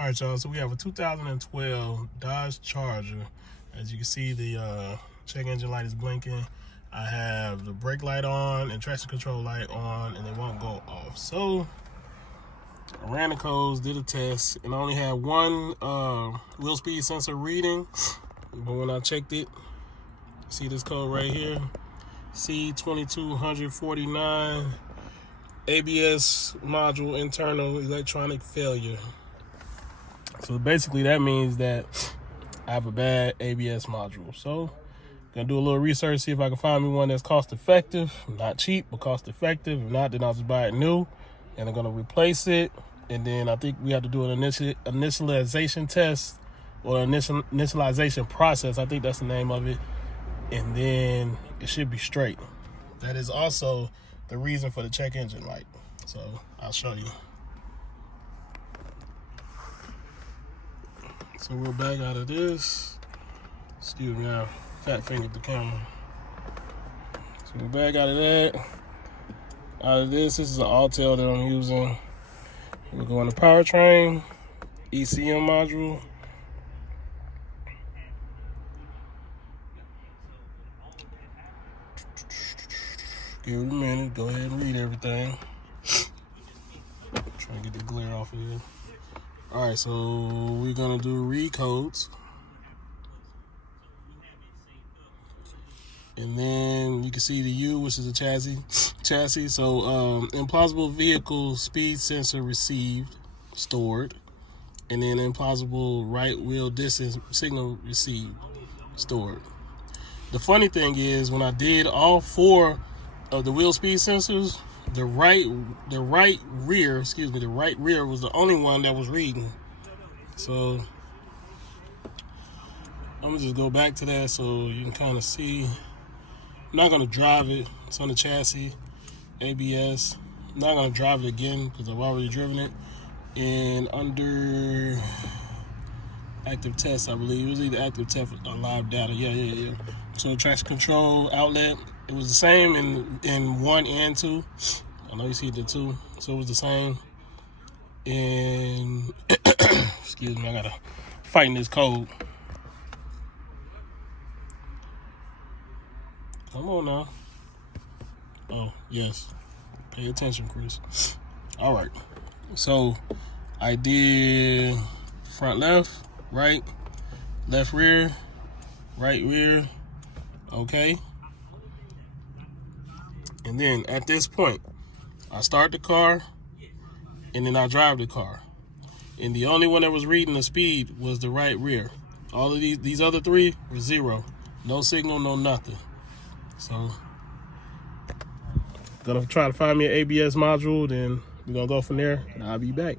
All right, y'all, so we have a 2012 Dodge Charger. As you can see, the check engine light is blinking. I have the brake light on and traction control light on, and they won't go off. So I ran the codes, did a test, and I only had one wheel speed sensor reading. But when I checked it, see this code right here, C2249, ABS module internal electronic failure. So basically that means that I have a bad ABS module. So gonna do a little research, see if I can find me one that's cost effective, not cheap, but cost effective. If not, then I'll just buy it new, and I'm gonna replace it. And then I think we have to do an initialization test, or initialization process. I think that's the name of it. And then it should be straight. That is also the reason for the check engine light. So I'll show you. So we're back out of this. Excuse me, I fat fingered the camera. So we're back out of that. Out of this is an Autel that I'm using. We're going to powertrain, ECM module. Give it a minute, go ahead and read everything. Trying to get the glare off of here. All right, so we're gonna do read codes. And then you can see the U, which is a chassis. So implausible vehicle speed sensor received, stored. And then implausible right wheel distance signal received, stored. The funny thing is, when I did all four of the wheel speed sensors, the right rear was the only one that was reading. So I'm gonna just go back to that so you can kind of see. I'm not gonna drive it. It's on the chassis, ABS. I'm not gonna drive it again because I've already driven it. And under active test, I believe it was either active test or live data. Yeah. So traction control outlet, it was the same in 1 and 2. I know you see the 2, so it was the same. And excuse me, I gotta fighting this code. Come on now. Oh, yes. Pay attention, Chris. All right. So I did front left, right, left rear, right rear. Okay. And then at this point, I start the car and then I drive the car. And the only one that was reading the speed was the right rear. All of these other three were 0. No signal, no nothing. So gonna try to find me an ABS module, then we're gonna go from there and I'll be back.